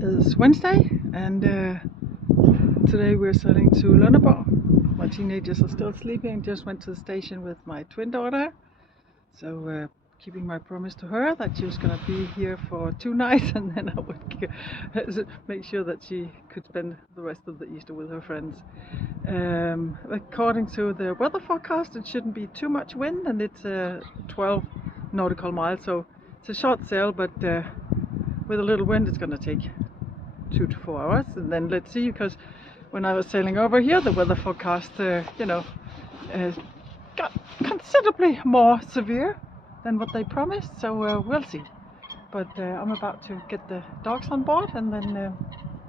is Wednesday, and today we're sailing to Lundeborg. My teenagers are still sleeping. Just went to the station with my twin daughter, so keeping my promise to her that she was going to be here for 2 nights, and then I would make sure that she could spend the rest of the Easter with her friends. According to the weather forecast, it shouldn't be too much wind, and it's 12 nautical miles, so it's a short sail, but with a little wind it's going to take 2 to 4 hours. And then let's see, because when I was sailing over here, the weather forecast got considerably more severe than what they promised, so we'll see. But I'm about to get the dogs on board and then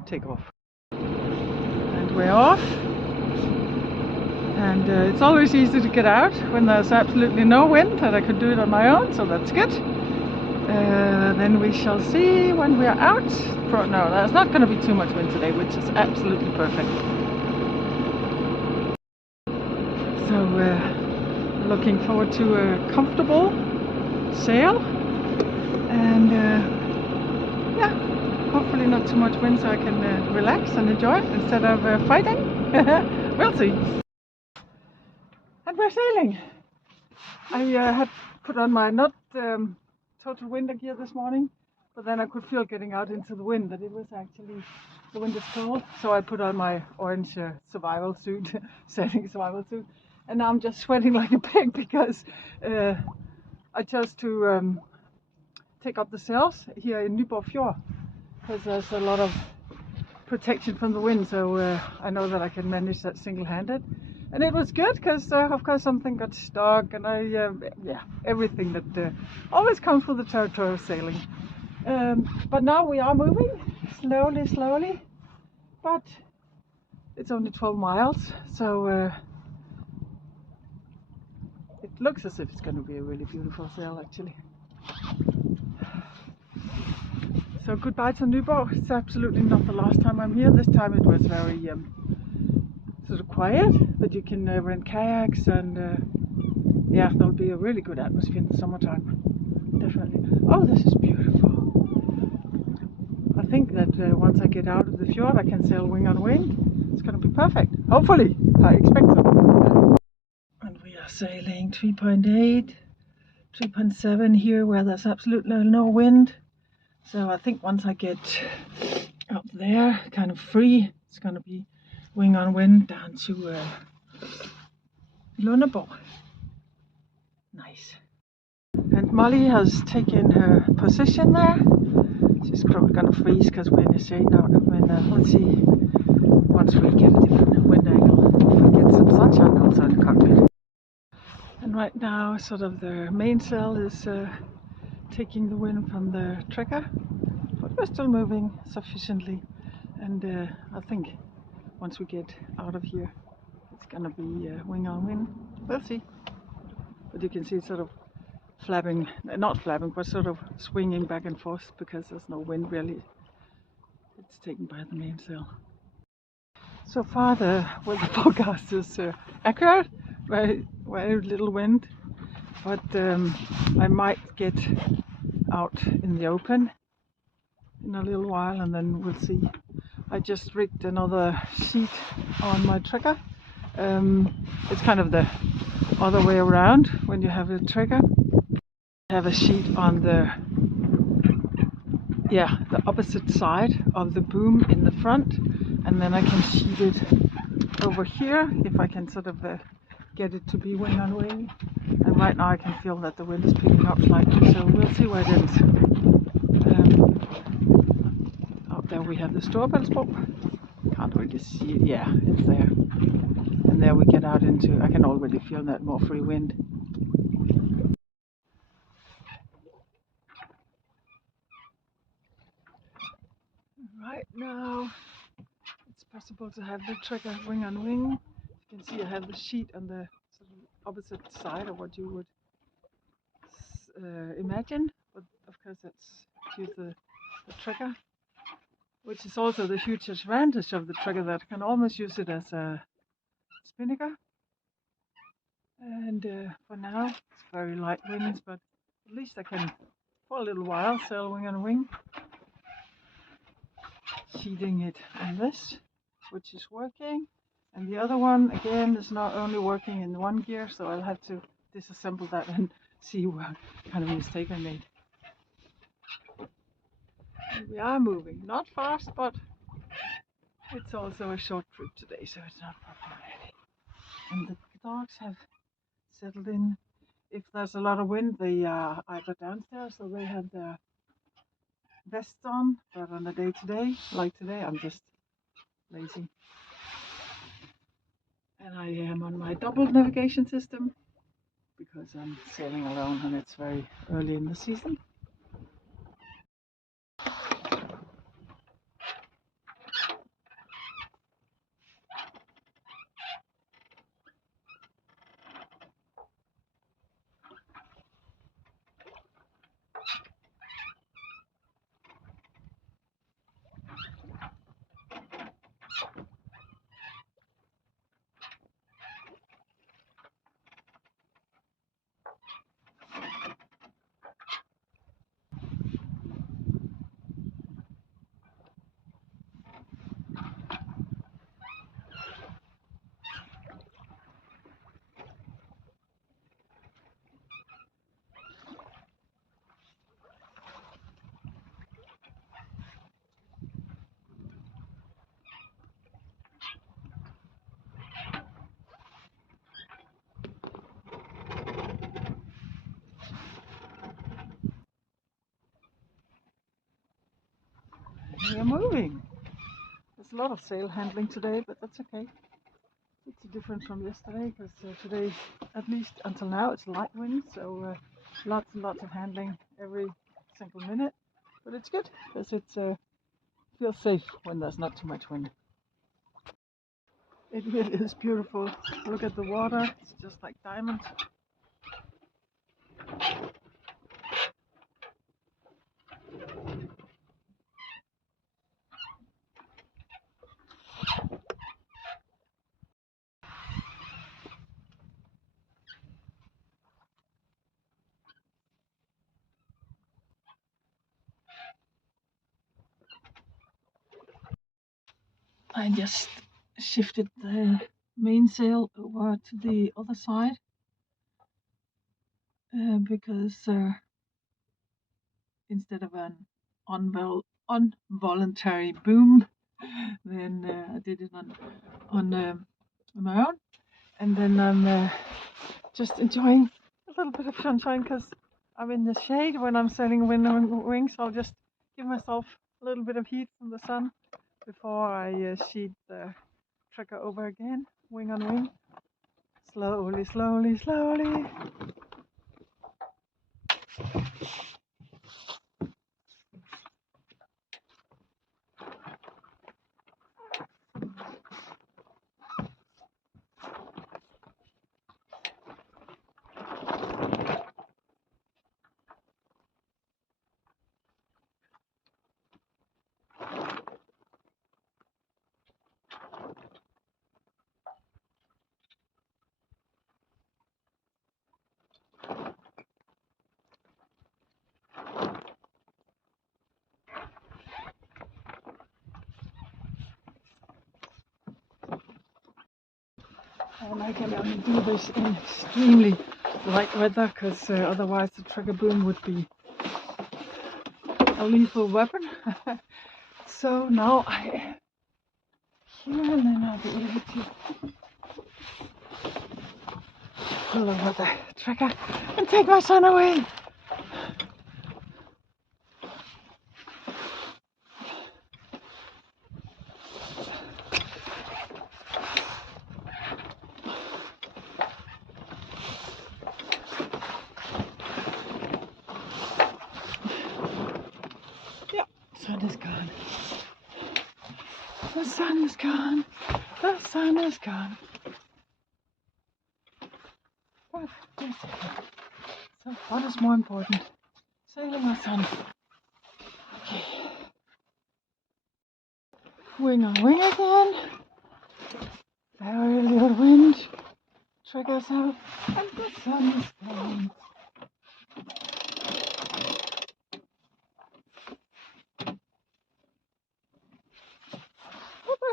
take off. And we're off. And it's always easy to get out when there's absolutely no wind, and I could do it on my own, so that's good. Then we shall see when we are out. No, there's not going to be too much wind today, which is absolutely perfect. So looking forward to a comfortable sail, and yeah, hopefully not too much wind, so I can relax and enjoy it instead of fighting. We'll see. And we're sailing. I had put on my total winter gear this morning, but then I could feel getting out into the wind that it was actually, the wind is cold, so I put on my orange survival suit, sailing survival suit, and now I'm just sweating like a pig because I chose to take up the sails here in Nyborg Fjord, because there's a lot of protection from the wind, so I know that I can manage that single-handed. And it was good because, of course, something got stuck, and yeah, everything that always comes with the territorial sailing. But now we are moving slowly, but it's only 12 miles, so it looks as if it's going to be a really beautiful sail, actually. So goodbye to Nyborg. It's absolutely not the last time I'm here. This time it was very sort of quiet, but you can rent kayaks, and yeah, there'll be a really good atmosphere in the summertime, definitely. Oh, this is beautiful. I think that once I get out of the fjord I can sail wing on wing. It's going to be perfect, hopefully. I expect so. And we are sailing 3.8, 3.7 here where there's absolutely no wind. So I think once I get up there kind of free, it's going to be wing on wind down to Lundeborg. Nice. And Molly has taken her position there. She's probably going to freeze because we're in the shade now. Let's see, once we get a different wind angle, if we get some sunshine also in the cockpit. And right now, sort of the mainsail is taking the wind from the trigger, but we're still moving sufficiently. And I think once we get out of here, it's gonna be wing on wing. We'll see. But you can see it's sort of flapping, not flapping, but sort of swinging back and forth because there's no wind really. It's taken by the mainsail. So far the weather forecast is accurate, very little wind, but I might get out in the open in a little while, and then we'll see. I just rigged another sheet on my trigger. It's kind of the other way around. When you have a trigger, you have a sheet on the opposite side of the boom in the front, and then I can sheet it over here if I can sort of get it to be wing on wing. And right now I can feel that the wind is picking up slightly, so we'll see where it ends. Out there we have the Storebæltsbro. Can't really see it. Yeah, it's there. And there we get out into, I can already feel that more free wind. Right now it's possible to have the trigger wing on wing. You can see I have the sheet on the sort of opposite side of what you would imagine, but of course that's use the trigger, which is also the huge advantage of the trigger, that I can almost use it as a spinnaker. And for now it's very light winds, but at least I can for a little while sail wing on wing. feeding it on this, which is working. And the other one, again, is not only working in one gear, so I'll have to disassemble that and see what kind of mistake I made. And we are moving, not fast, but it's also a short trip today, so it's not problematic. And the dogs have settled in. If there's a lot of wind, they are either downstairs or they have their vests on, but on a day-to-day, like today, I'm just lazy. And I am on my double navigation system because I'm sailing alone and it's very early in the season. We're moving. There's a lot of sail handling today, but that's okay. It's different from yesterday because today, at least until now, it's light wind, so lots and lots of handling every single minute. But it's good because it feels safe when there's not too much wind. It really is beautiful. Look at the water, it's just like diamonds. I just shifted the mainsail over to the other side because instead of an involuntary boom, then I did it on my own, and then I'm just enjoying a little bit of sunshine because I'm in the shade when I'm sailing wind wings. I'll just give myself a little bit of heat from the sun before I sheet the trigger over again, wing on wing. Slowly, slowly, slowly. And I can only do this in extremely light weather because otherwise the trigger boom would be a lethal weapon. So now I am here and then I'll be able to pull over the trigger and take my son away. Sun is gone. The sun is gone. The sun is gone. But yes, so what is more important? Sailing or sun? Okay. Wing on wing again. Very little wind. Triggers out. And the sun is gone.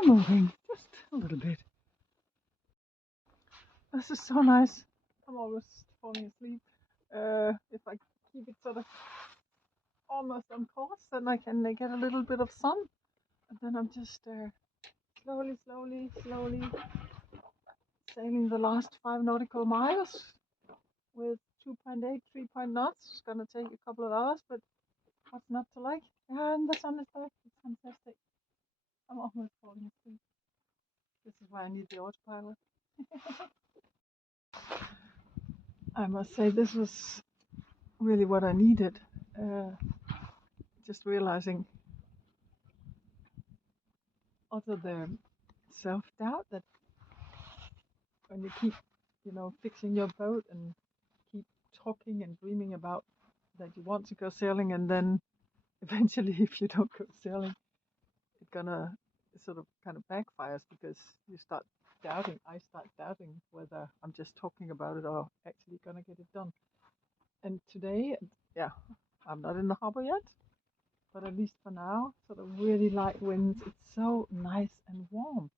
moving, just a little bit. This is so nice. I'm always falling asleep. If I keep it sort of almost on course, then I can get a little bit of sun. And then I'm just slowly sailing the last 5 nautical miles with 2.8, 3 knots. It's gonna take a couple of hours, but what's not to like? And the sun is back. It's fantastic. I'm almost falling asleep. This is why I need the autopilot. I must say this was really what I needed. Just realizing also the self-doubt that when you keep, fixing your boat and keep talking and dreaming about that you want to go sailing, and then eventually if you don't go sailing, it's gonna sort of kind of backfires because you start doubting. I start doubting whether I'm just talking about it or actually gonna get it done. And today, yeah, I'm not in the harbor yet, but at least for now, sort of really light winds. It's so nice and warm,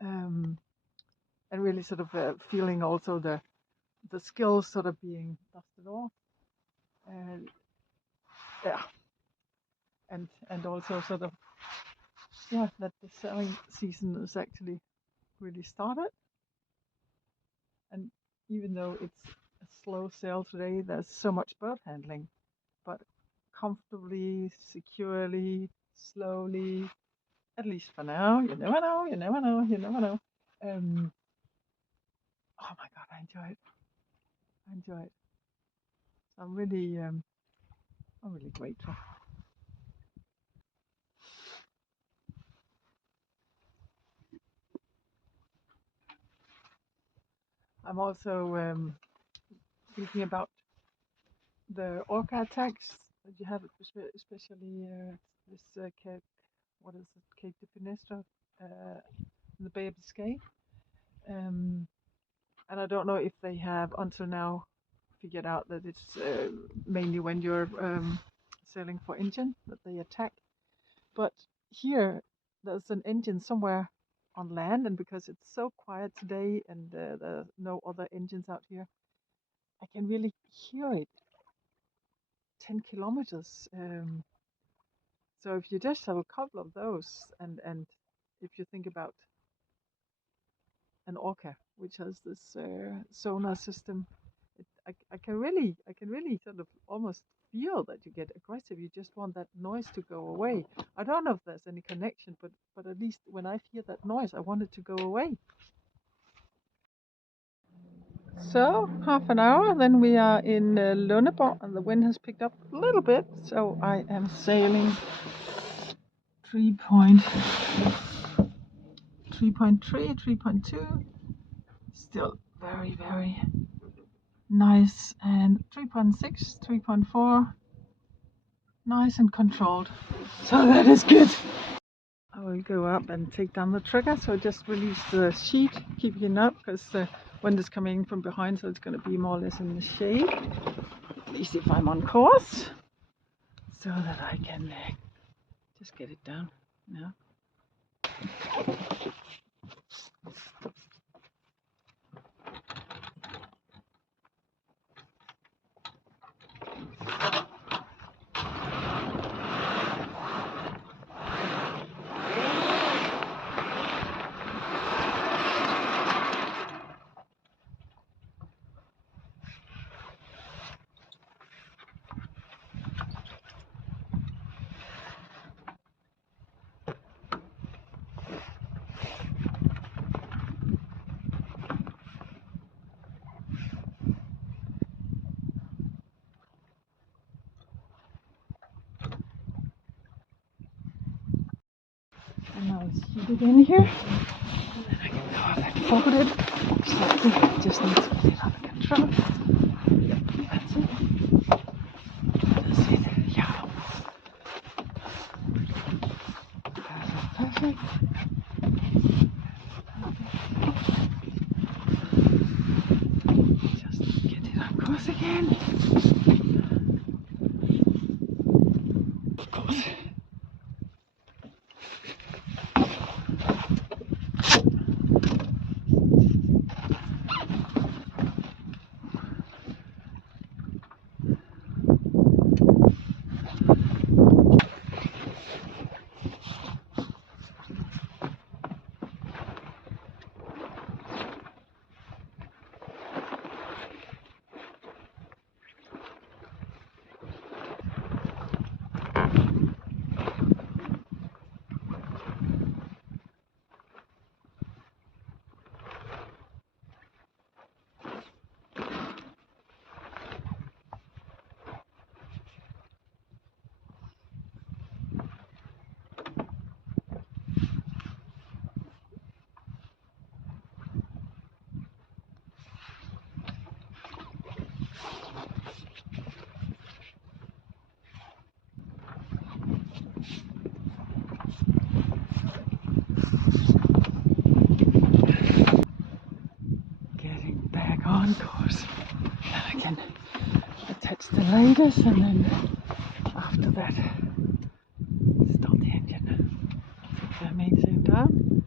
and really sort of feeling also the skills sort of being dusted off, and yeah, and also sort of that the sailing season is actually really started. And even though it's a slow sail today, there's so much bird handling, but comfortably, securely, slowly, at least for now. You never know, you never know, you never know. Oh my God, I enjoy it. I enjoy it. I'm really grateful. I'm also thinking about the orca attacks that you have, especially this Cape, what is it, Cape de Finestre, in the Bay of Biscay. And I don't know if they have until now figured out that it's mainly when you're sailing for engine that they attack. But here, there's an engine somewhere on land, and because it's so quiet today and there are no other engines out here, I can really hear it 10 kilometers. So if you just have a couple of those, and if you think about an orca, which has this sonar system, I can really sort of almost feel that you get aggressive. You just want that noise to go away. I don't know if there's any connection, but at least when I hear that noise, I want it to go away. So half an hour, then we are in Lundeborg, and the wind has picked up a little bit. So I am sailing 3.3, 3.2. Still very nice, and 3.6, 3.4. Nice and controlled. So that is good. I will go up and take down the trigger. So I just release the sheet, keeping it up because the wind is coming from behind, so it's going to be more or less in the shade. At least if I'm on course, so that I can just get it down now. And now it's heated in here. And then I can go up and fold it. Slightly. Just need to get it under control. That's it. That's it. Yeah. That's perfect. Just get it on course again. Of course. meters, and then after that start the engine. Set the main sail down.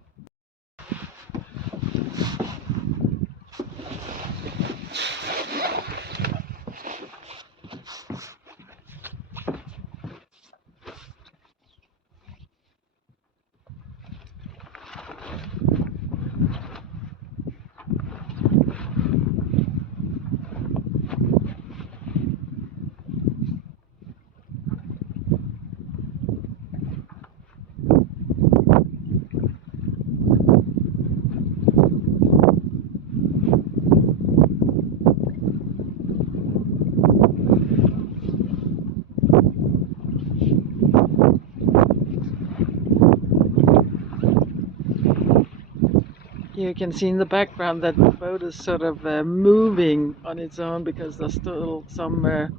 You can see in the background that the boat is sort of moving on its own because there's still some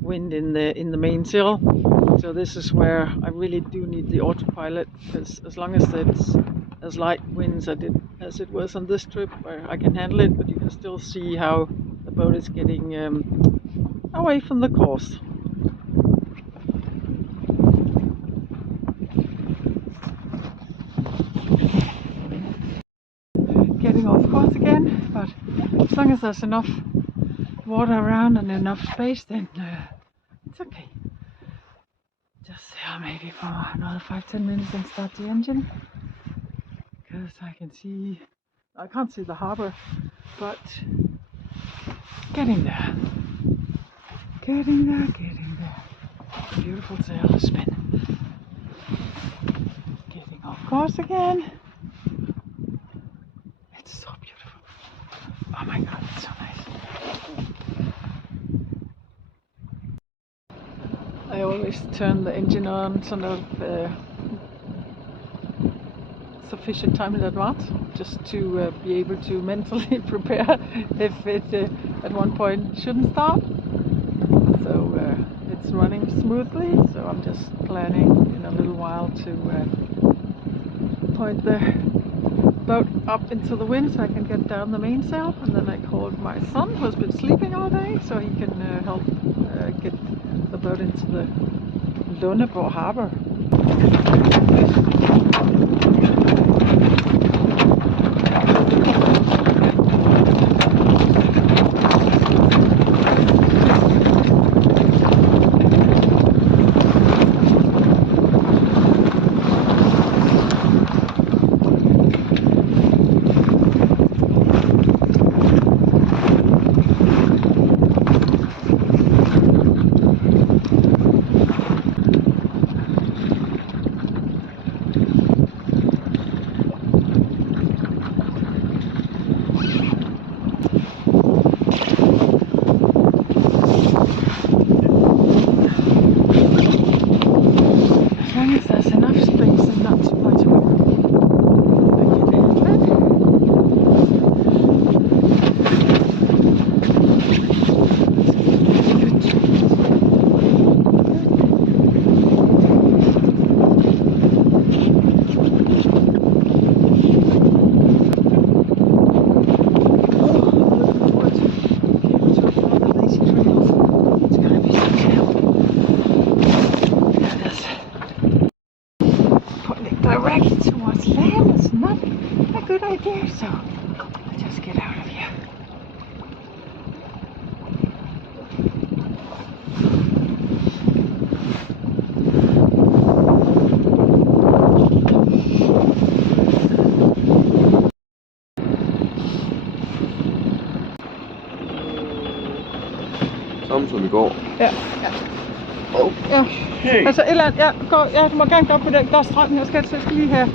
wind in the mainsail. So this is where I really do need the autopilot, because as long as it's as light winds as it was on this trip, where I can handle it, but you can still see how the boat is getting away from the course. Getting off course again, but as long as there's enough water around and enough space, then it's okay. Just maybe for another 5-10 minutes and start the engine, because I can't see the harbour, but getting there. Beautiful sail spin. Getting off course again. It's so beautiful. Oh my god, it's so nice. I always turn the engine on sort of sufficient time in advance, just to be able to mentally prepare if it at one point shouldn't start. So it's running smoothly, so I'm just planning in a little while to point the boat up into the wind so I can get down the mainsail, and then I called my son, who's been sleeping all day, so he can help get the boat into the Lundeborg harbour. Directly towards land is not a good idea, so I'll just get out of here. Samme som i går. Ja. Ja. Hey. Altså et eller andet, du må gerne gå op på den, der er strøm her, jeg skal lige her.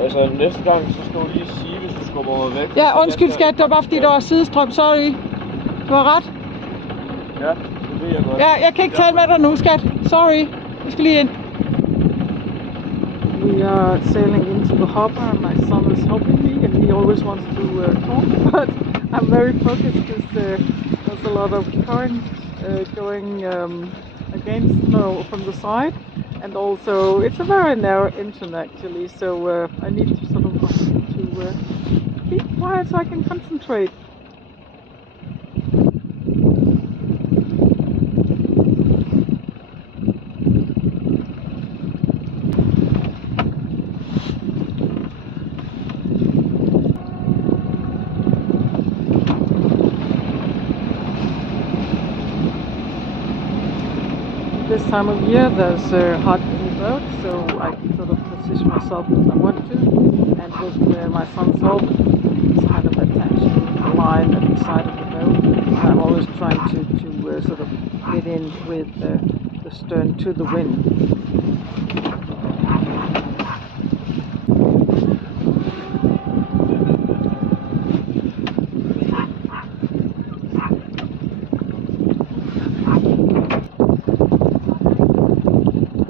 Altså næste gang, så skal du lige sige, hvis du skubber mig væk. Ja, undskyld skat, det var bare fordi der var sidestrøm, sorry. Du har ret. Ja, det ved jeg godt. Ja, jeg kan ikke tale med dig nu, skat. Sorry. Jeg skal lige ind. We are sailing into the harbor and my son is helping me, and he always wants to talk, but I'm very focused because there's a lot of current going from the side, and also it's a very narrow engine actually, so I need to sort of keep quiet so I can concentrate. time of year there's hot in the boat, so I can sort of position myself as I want to. And with my son's help, it's kind of attached to the line at the side of the boat. I'm always trying to sort of get in with the stern to the wind.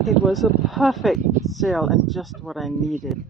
It was a perfect sail and just what I needed.